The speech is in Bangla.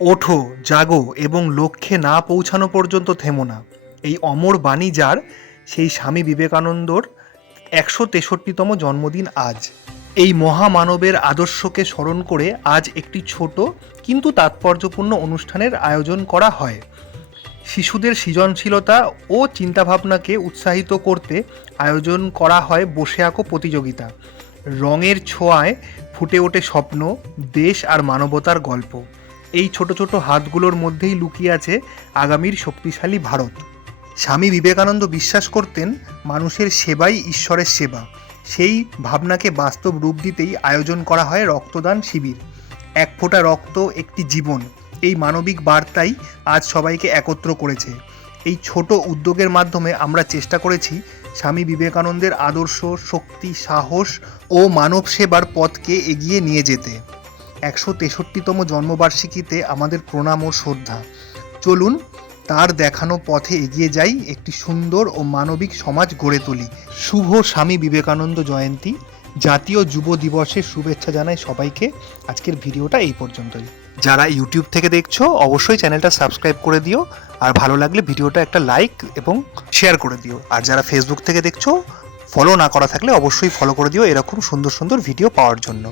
ওঠো, জাগো এবং লক্ষ্যে না পৌঁছানো পর্যন্ত থেমো না। এই অমর বাণী যার, সেই স্বামী বিবেকানন্দর একশো তেষট্টিতম জন্মদিন আজ। এই মহামানবের আদর্শকে স্মরণ করে আজ একটি ছোট কিন্তু তাৎপর্যপূর্ণ অনুষ্ঠানের আয়োজন করা হয়। শিশুদের সৃজনশীলতা ও চিন্তাভাবনাকে উৎসাহিত করতে আয়োজন করা হয় বসে আঁকো প্রতিযোগিতা। রঙের ছোঁয়ায় ফুটে ওঠে স্বপ্ন, দেশ আর মানবতার গল্প। এই ছোট ছোট হাতগুলোর মধ্যেই লুকিয়ে আছে আগামীর শক্তিশালী ভারত। স্বামী বিবেকানন্দ বিশ্বাস করতেন, মানুষের সেবাই ঈশ্বরের সেবা। সেই ভাবনাকে বাস্তব রূপ দিতেই আয়োজন করা হয় রক্তদান শিবির। এক ফোঁটা রক্ত, একটি জীবন। এই মানবিক বার্তাই আজ সবাইকে একত্র করেছে। এই ছোট উদ্যোগের মাধ্যমে আমরা চেষ্টা করেছি স্বামী বিবেকানন্দের আদর্শ, শক্তি, সাহস ও মানব সেবার পথকে এগিয়ে নিয়ে যেতে। একশো তেষট্টিতম জন্মবার্ষিকীতে আমাদের প্রণাম ও শ্রদ্ধা। চলুন তার দেখানো পথে এগিয়ে যাই, একটি সুন্দর ও মানবিক সমাজ গড়ে তুলি। শুভ স্বামী বিবেকানন্দ জয়ন্তী। জাতীয় যুব দিবসের শুভেচ্ছা জানাই সবাইকে। আজকের ভিডিওটা এই পর্যন্তই। যারা ইউটিউব থেকে দেখছ, অবশ্যই চ্যানেলটা সাবস্ক্রাইব করে দিও। আর ভালো লাগলে ভিডিওটা একটা লাইক এবং শেয়ার করে দিও। আর যারা ফেসবুক থেকে দেখছ ফলো না করা থাকলে অবশ্যই ফলো করে দিও। এরকম সুন্দর সুন্দর ভিডিও পাওয়ার জন্য।